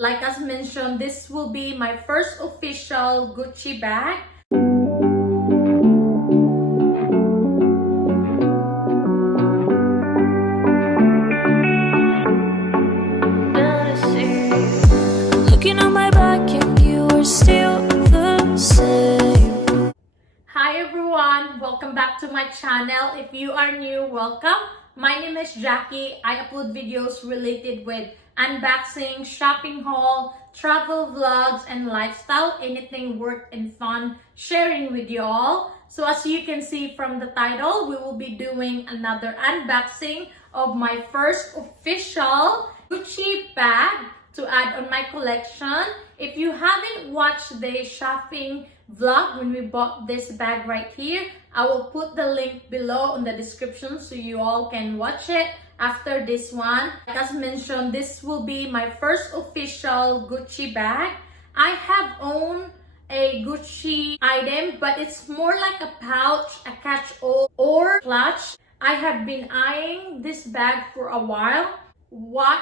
Like as mentioned, this will be my first official Gucci bag. Looking on my back and you are still the same. Hi everyone, welcome back to my channel. If you are new, welcome. My name is Jackie. I upload videos related with unboxing, shopping haul, travel vlogs, and lifestyle. Anything work and fun sharing with you all. So as you can see from the title, we will be doing another unboxing of my first official Gucci bag to add on my collection. If you haven't watched the shopping vlog when we bought this bag right here, I will put the link below in the description so you all can watch it after this one. As mentioned, this will be my first official Gucci bag. I have owned a Gucci item, but it's more like a pouch, a catch-all, or clutch. I have been eyeing this bag for a while. What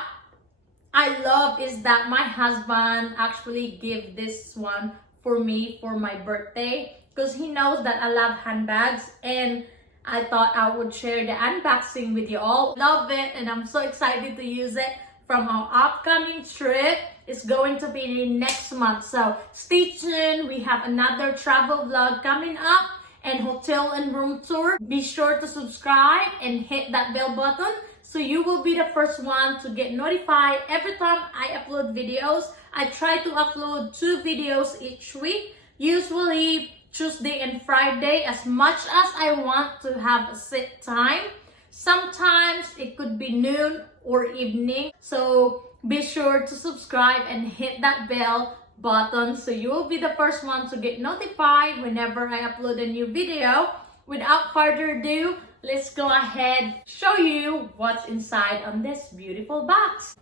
I love is that my husband actually gave this one for me for my birthday because he knows that I love handbags, and I thought I would share the unboxing with you all. Love it, and I'm so excited to use it from our upcoming trip. It's going to be next month, so stay tuned. We have another travel vlog coming up and hotel and room tour. Be sure to subscribe and hit that bell button so you will be the first one to get notified every time I upload videos. I try to upload 2 videos each week, usually Tuesday and Friday, as much as I want to have a set time. Sometimes it could be noon or evening. So be sure to subscribe and hit that bell button so you will be the first one to get notified whenever I upload a new video. Without further ado, let's go ahead show you what's inside on this beautiful box.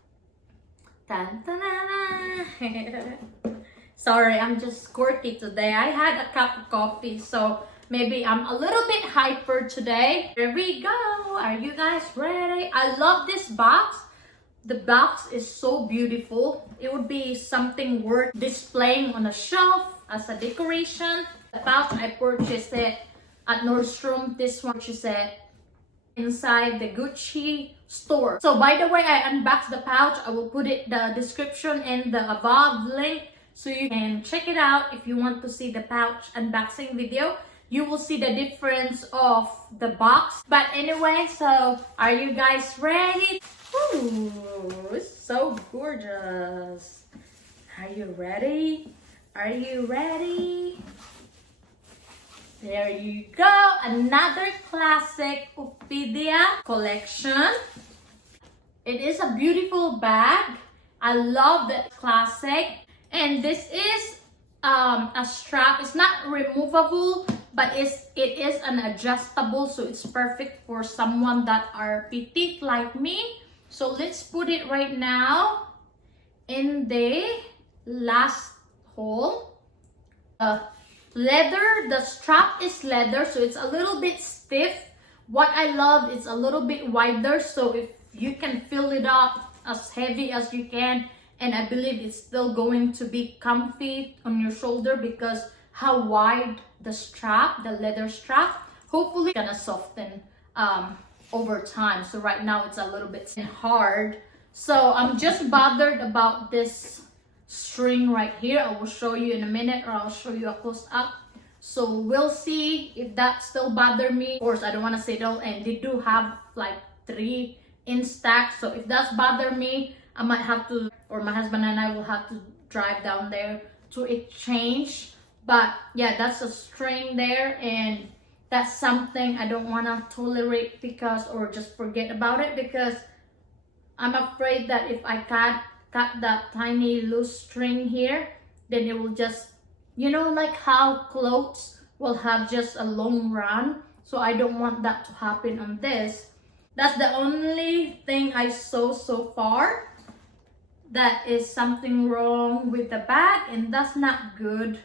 Sorry, I'm just quirky today. I had a cup of coffee, so maybe I'm a little bit hyper today. Here we go. Are you guys ready? I love this box. The box is so beautiful. It would be something worth displaying on a shelf as a decoration. The pouch, I purchased it at Nordstrom. This one, purchased it inside the Gucci store. So by the way, I unboxed the pouch. I will put it the description and the above link so you can check it out if you want to see the pouch unboxing video. You will see the difference of the box. But anyway, so are you guys ready? Ooh, it's so gorgeous. Are you ready? Are you ready? There you go, another classic Ophidia collection. It is a beautiful bag. I love that classic. And this is a strap. It's not removable, but it is an adjustable, so it's perfect for someone that are petite like me. So let's put it right now in the last hole. Leather, the strap is leather, so it's a little bit stiff. What I love is a little bit wider, so if you can fill it up as heavy as you can, and I believe it's still going to be comfy on your shoulder because how wide the strap, the leather strap, hopefully it's gonna soften over time. So right now it's a little bit hard, so I'm just bothered about this string right here. I will show you in a minute, or I'll show you a close up. So we'll see if that still bother me. Of course, I don't want to settle, and they do have like 3 in stack. So if that's bother me, I might have to, or my husband and I will have to drive down there to exchange. But yeah, that's a string there, and that's something I don't want to tolerate because, or just forget about it, because I'm afraid that if I cut that tiny loose string here, then it will just, you know, like how clothes will have just a long run. So I don't want that to happen on this. That's the only thing I saw so far. That is something wrong with the bag, and that's not good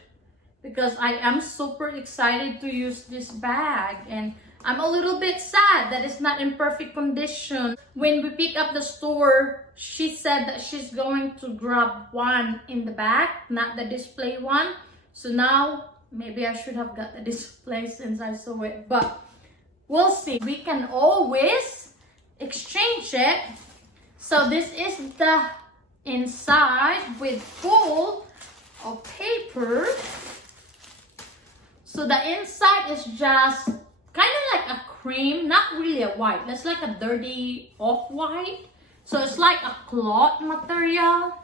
because I am super excited to use this bag, and I'm a little bit sad that it's not in perfect condition. When we pick up the store, she said that she's going to grab one in the back, not the display one. So now, maybe I should have got the display since I saw it, but we'll see. We can always exchange it. So this is the inside with full of paper. So the inside is just kind of like a cream, not really a white. It's like a dirty off-white. So it's like a cloth material.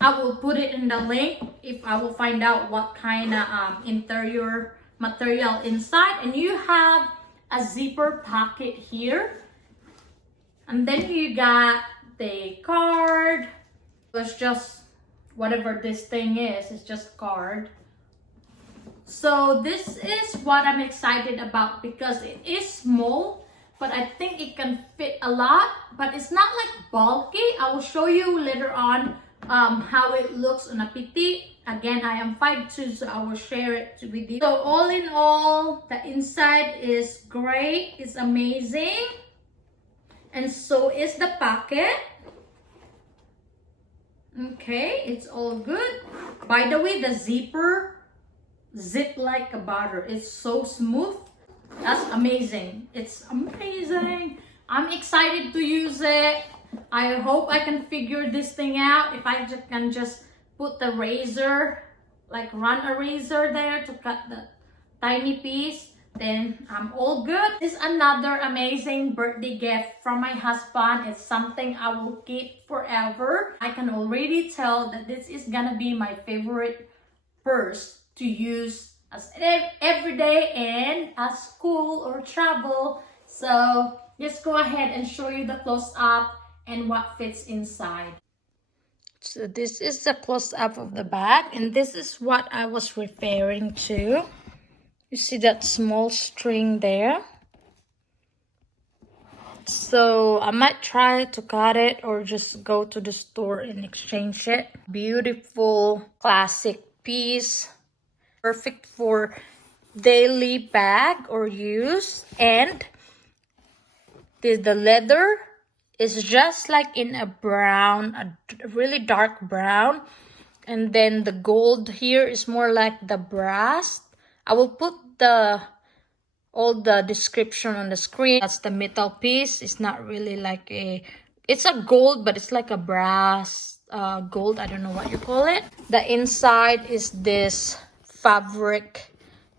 I will put it in the link if I will find out what kind of interior material inside. And you have a zipper pocket here. And then you got the card. It's just whatever this thing is, it's just a card. So this is what I'm excited about because it is small, but I think it can fit a lot, but it's not like bulky. I will show you later on how it looks on a petite. Again, I am 5'2", so I will share it with you. So all in all, the inside is great. It's amazing. And so is the pocket. Okay, it's all good. By the way, the zipper zip like a butter. It's so smooth. That's amazing. It's amazing. I'm excited to use it. I hope I can figure this thing out. If I can just put the razor, like run a razor there to cut the tiny piece, then I'm all good. This is another amazing birthday gift from my husband. It's something I will keep forever. I can already tell that this is gonna be my favorite purse to use as every day and at school or travel. So let's go ahead and show you the close-up and what fits inside. So this is the close-up of the bag, and this is what I was referring to. You see that small string there? So I might try to cut it or just go to the store and exchange it. Beautiful classic piece. Perfect for daily bag or use. And the leather is just like in a brown, a really dark brown. And then the gold here is more like the brass. I will put all the description on the screen. That's the metal piece. It's not really like it's a gold, but it's like a brass gold. I don't know what you call it. The inside is this fabric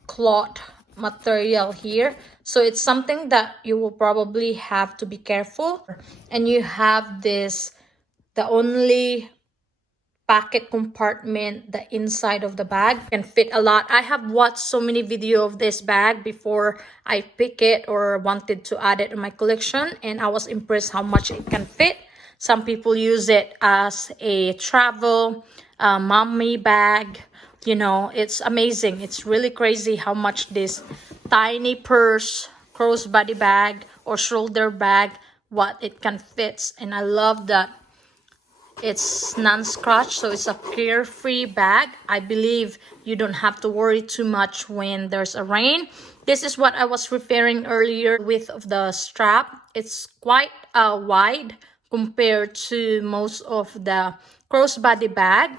cloth material here. So it's something that you will probably have to be careful. And you have this, the only pocket compartment, the inside of the bag can fit a lot. I have watched so many videos of this bag before I pick it or wanted to add it in my collection, and I was impressed how much it can fit. Some people use it as a travel mommy bag. You know, it's amazing. It's really crazy how much this tiny purse, crossbody bag or shoulder bag, what it can fit. And I love that it's non-scratch, so it's a carefree bag. I believe you don't have to worry too much when there's a rain. This is what I was referring earlier with of the strap. It's quite wide compared to most of the crossbody bag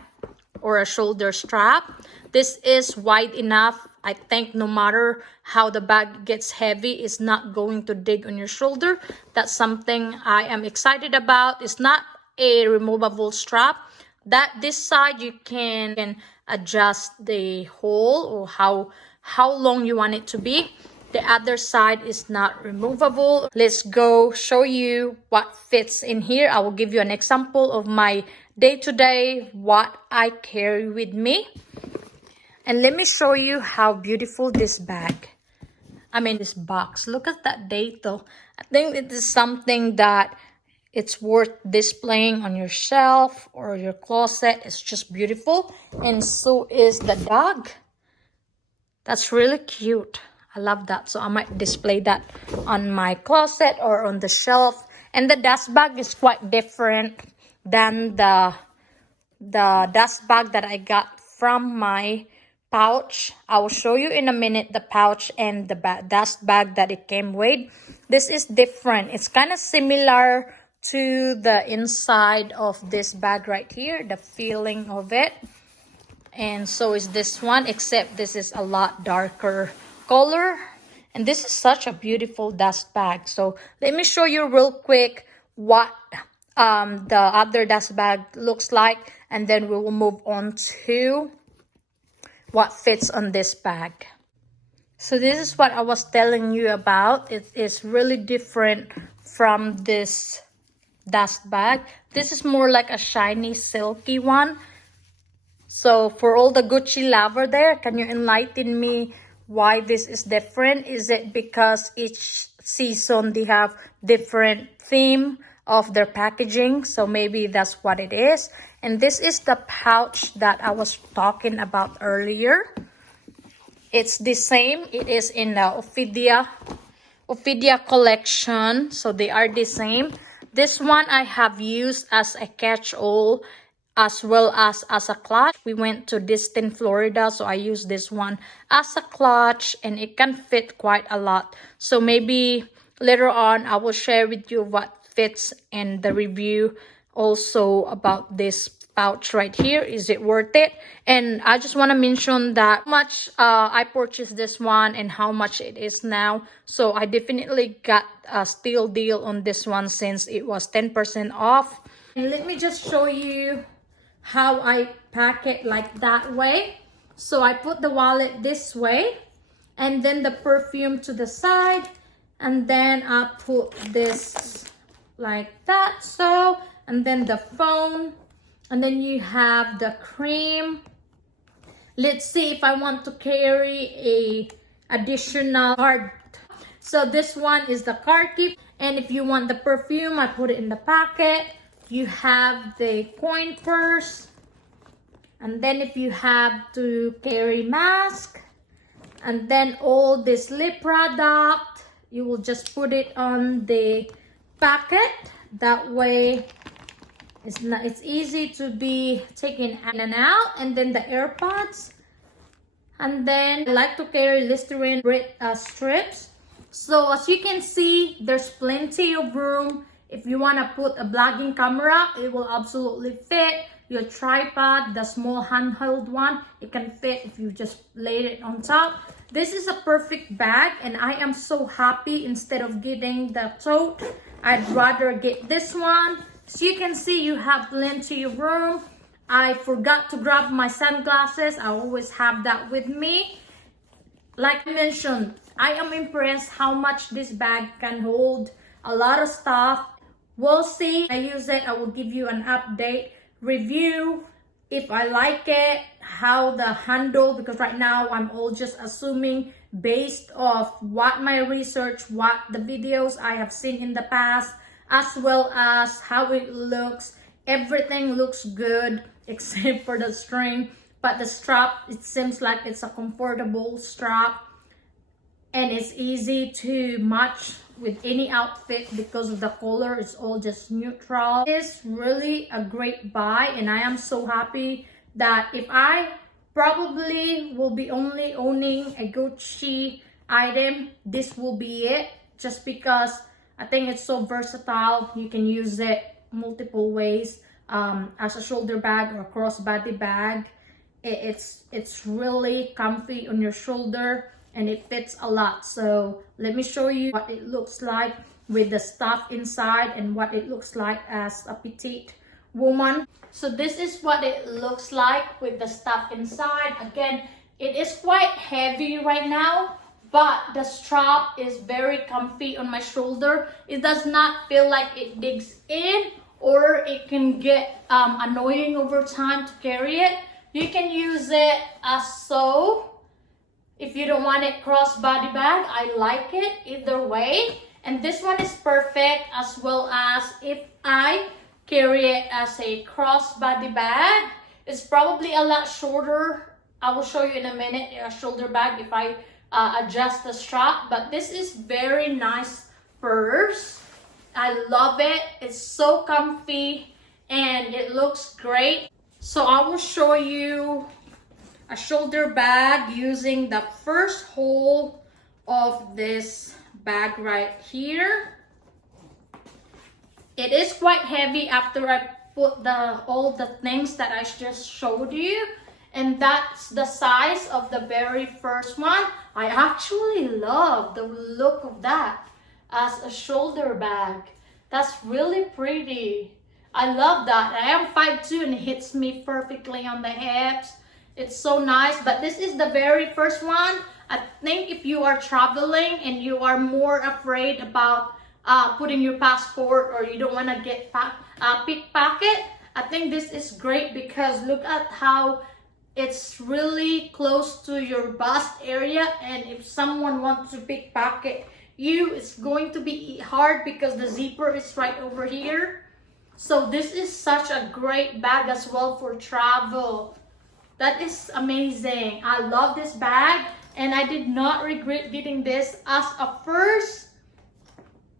or a shoulder strap. This is wide enough. I think no matter how the bag gets heavy, it's not going to dig on your shoulder. That's something I am excited about. It's not a removable strap. That this side you can adjust the hole or how long you want it to be. The other side is not removable. Let's go show you what fits in here. I will give you an example of my day-to-day, what I carry with me. And let me show you how beautiful this bag, this box. Look at that detail. I think it is something that it's worth displaying on your shelf or your closet. It's just beautiful. And so is the dog. That's really cute. I love that. So I might display that on my closet or on the shelf. And the dust bag is quite different than the dust bag that I got from my pouch. I will show you in a minute the pouch and the dust bag that it came with. This is different. It's kind of similar to the inside of this bag right here, the feeling of it. And so is this one, except this is a lot darker color. And this is such a beautiful dust bag. So let me show you real quick what the other dust bag looks like, and then we will move on to what fits on this bag. So this is what I was telling you about. It is really different from this dust bag. This is more like a shiny silky one. So for all the Gucci lover there, can you enlighten me why this is different? Is it because each season they have different theme of their packaging? So maybe that's what it is. And this is the pouch that I was talking about earlier. It's the same. It is in the Ophidia collection. So they are the same. This one I have used as a catch-all as well as a clutch. We went to distant Florida, so I used this one as a clutch, and it can fit quite a lot. So maybe later on I will share with you what fits in the review also about this pouch right here. Is it worth it? And I just want to mention that how much I purchased this one and how much it is now. So I definitely got a steal deal on this one since it was 10% off. And let me just show you how I pack it, like that way. So I put the wallet this way, and then the perfume to the side, and then I put this like that, so, and then the phone, and then you have the cream. Let's see if I want to carry a additional card. So this one is the card keep, and if you want the perfume, I put it in the pocket. You have the coin purse, and then if you have to carry mask, and then all this lip product, you will just put it on the packet. That way it's easy to be taken in and out. And then the AirPods, and then I like to carry Listerine strips. So as you can see, there's plenty of room. If you want to put a vlogging camera, it will absolutely fit. Your tripod, the small handheld one, it can fit if you just laid it on top. This is a perfect bag, and I am so happy. Instead of getting the tote, I'd rather get this one. So you can see you have plenty of room. I forgot to grab my sunglasses. I always have that with me. Like I mentioned, I am impressed how much this bag can hold a lot of stuff. We'll see. I use it. I will give you an update review if I like it, how the handle, because right now I'm all just assuming based off what my research, what the videos I have seen in the past, as well as how it looks. Everything looks good except for the string, but the strap, it seems like it's a comfortable strap, and it's easy to match with any outfit because of the color. It's all just neutral. It's really a great buy, and I am so happy that if I probably will be only owning a Gucci item, this will be it, just because I think it's so versatile. You can use it multiple ways, as a shoulder bag or a crossbody bag. It's really comfy on your shoulder, and it fits a lot. So let me show you what it looks like with the stuff inside and what it looks like as a petite woman. So this is what it looks like with the stuff inside. Again, it is quite heavy right now, but the strap is very comfy on my shoulder. It does not feel like it digs in, or it can get annoying over time to carry it. You can use it as so. If you don't want it crossbody bag, I like it either way. And this one is perfect, as well as if I carry it as a crossbody bag. It's probably a lot shorter. I will show you in a minute a shoulder bag if I adjust the strap. But this is very nice purse. I love it. It's so comfy and it looks great. So I will show you a shoulder bag using the first hole of this bag right here. It is quite heavy after I put all the things that I just showed you, and that's the size of the very first one. I actually love the look of that as a shoulder bag. That's really pretty. I love that. I am 5'2" and it hits me perfectly on the hips. It's so nice, but this is the very first one. I think if you are traveling and you are more afraid about putting your passport, or you don't want to get pickpocket, I think this is great because look at how it's really close to your bust area, and if someone wants to pickpocket you, it's going to be hard because the zipper is right over here. So this is such a great bag as well for travel. That is amazing. I love this bag, and I did not regret getting this as a first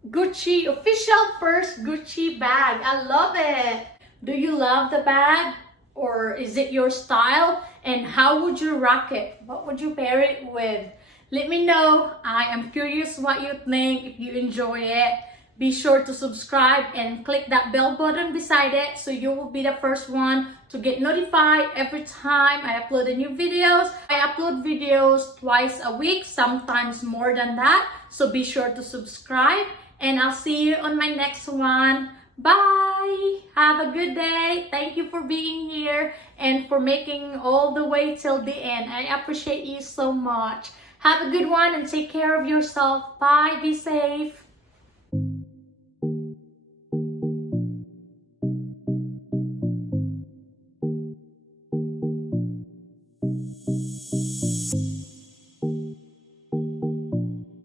Gucci, official first Gucci bag. I love it. Do you love the bag, or is it your style? And how would you rock it? What would you pair it with? Let me know. I am curious what you think. If you enjoy it, be sure to subscribe and click that bell button beside it so you will be the first one to get notified every time I upload a new videos. I upload videos twice a week, sometimes more than that. So be sure to subscribe, and I'll see you on my next one. Bye! Have a good day. Thank you for being here and for making all the way till the end. I appreciate you so much. Have a good one and take care of yourself. Bye. Be safe.